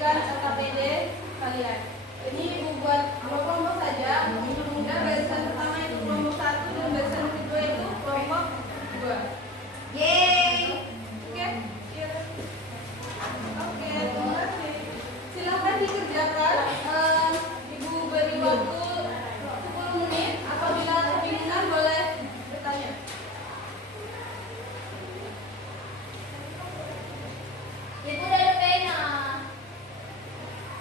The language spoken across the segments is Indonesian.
memberikan KPD kalian. Ini Ibu buat 2 kelompok saja. Mudah barisan pertama itu kelompok 1 dan barisan kedua itu kelompok 2. Yeay. Oke? Oke, terima kasih. Silakan dikerjakan. Ibu beri waktu 10 menit. Apabila kebingungan boleh bertanya. Ibu dari pena.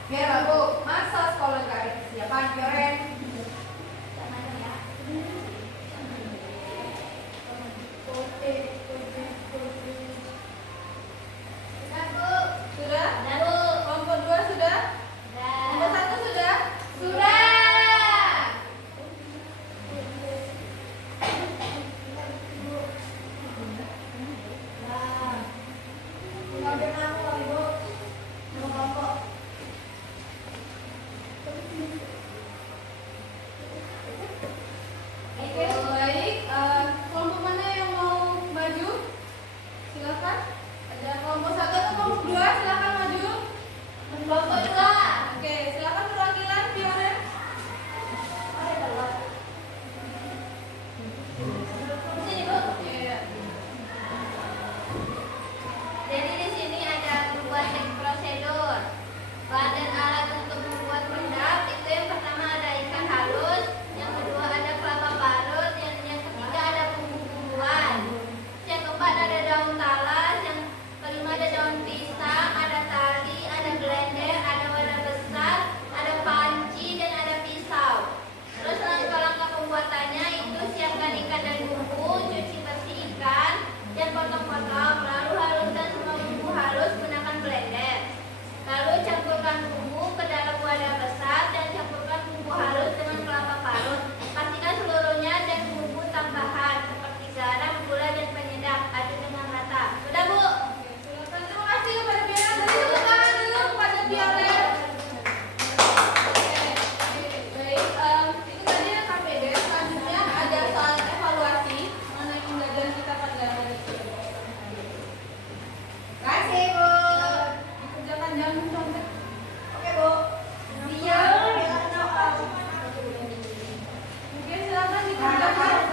Biar aku masa sekolah nggak ada persiapan, Joren. Sudah? Kelompok 2 sudah? Kelompok 1 sudah? Oke, baik. Kelompok mana yang mau maju? Silakan. Ada kelompok 1 atau kelompok 2? Silakan maju. Kelompok 2. Oke, silakan perwakilan Fioren. Sini, Bu. Iya. Jadi di sini ada membuat teks prosedur. Bahan dan alat untuk membuat produk itu yang pertama ada ikan halus, yang kedua ada kelapa parut, yang ketiga ada bumbu-bumbuan, yang keempat ada daun talas, yang kelima ada daun pisang, ada tali, ada blender, ada wadah besar, ada panci dan ada pisau. Terus langkah-langkah pembuatannya itu siapkan ikan dan bumbu, cuci bersih ikan, dan potong-potong, lalu haluskan semua bumbu halus menggunakan blender. Lalu campurkan bumbu ke dalam wadah besar dan campurkan bumbu halus dengan kelapa parut. Pastikan seluruhnya dan bumbu tambahan seperti garam, gula, dan penyedap. Aduk dengan rata. Sudah, Bu? Silakan. Terima kasih kepada Fioren. Beri tepuk tangan dulu kepada Fioren. Baik, itu tadi KPD. Selanjutnya ada soal evaluasi mengenai pembelajaran kita pada hari ini. Kasih, Bu. Dikerjakan, jangan mencontek. Oke, Bu. Iya. Oke, silakan dikerjakan.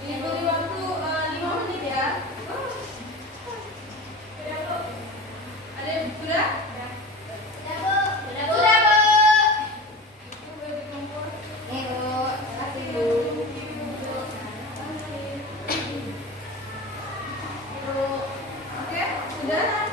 Diberi waktu 5 menit ya. Ada yang sudah? Sudah, Bu? Sudah, Bu? Nih, Bu. Kasih, Bu. Oke, sudah.